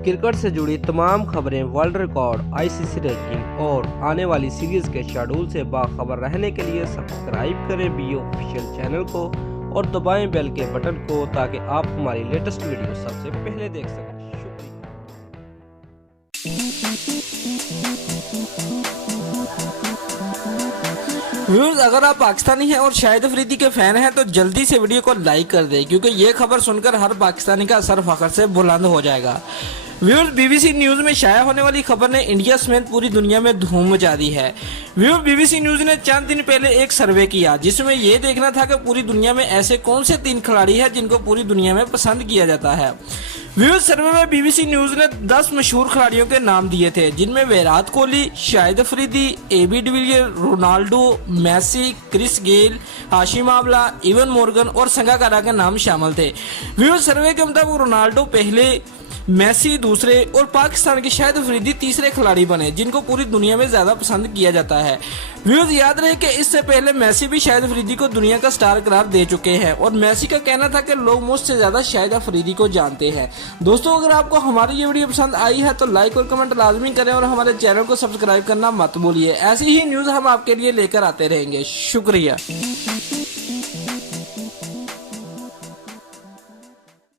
Cricket से जुड़ी तमाम खबरें, वर्ल्ड रिकॉर्ड, आईसीसी रैंकिंग और आने वाली सीरीज के शेड्यूल से बाखबर रहने के लिए सब्सक्राइब करें बी ऑफिशियल चैनल को और दबाएं बेल के बटन को ताकि आप हमारी लेटेस्ट वीडियो सबसे पहले देख सकें। व्यूअर्स, अगर आप पाकिस्तानी हैं और शाहिद अफरीदी के फैन हैं तो जल्दी से वीडियो को लाइक कर दें, क्योंकि ये खबर सुनकर हर पाकिस्तानी का सर फख्र से बुलंद हो जाएगा। व्यूअर्स, बीबीसी न्यूज में शाया होने वाली खबर ने इंडिया समेत पूरी दुनिया में धूम मचा दी है। व्यूअर्स, बीबीसी न्यूज ने चंद दिन पहले एक सर्वे किया जिसमें यह देखना था कि पूरी दुनिया में ऐसे कौन से 3 खिलाड़ी हैं जिनको पूरी दुनिया में पसंद किया जाता है। व्यूअर्स, सर्वे में बीबीसी न्यूज ने 10 मशहूर खिलाड़ियों के नाम दिए थे, जिनमें Virat Kohli, Shahid Afridi, AB de Villiers, Ronaldo, Messi, Chris Gayle, Hashim Amla, Eoin Morgan और संगाकारा के नाम शामिल थे। व्यूअर्स, सर्वे के मुताबिक रोनाल्डो पहले, मेसी दूसरे और पाकिस्तान के शाहिद अफरीदी तीसरे खिलाड़ी बने जिनको पूरी दुनिया में ज्यादा पसंद किया जाता है। व्यूअर्स, याद रहे कि इससे पहले मेसी भी शाहिद अफरीदी को दुनिया का स्टार करार दे चुके हैं और मेसी का कहना था कि लोग मुझसे ज्यादा शाहिद अफरीदी को जानते हैं। दोस्तों, अगर आपको हमारी ये वीडियो पसंद आई है तो लाइक और कमेंट लाजमी करें और हमारे चैनल को सब्सक्राइब करना मत भूलिए। ऐसी ही न्यूज हम आपके लिए लेकर आते रहेंगे। शुक्रिया।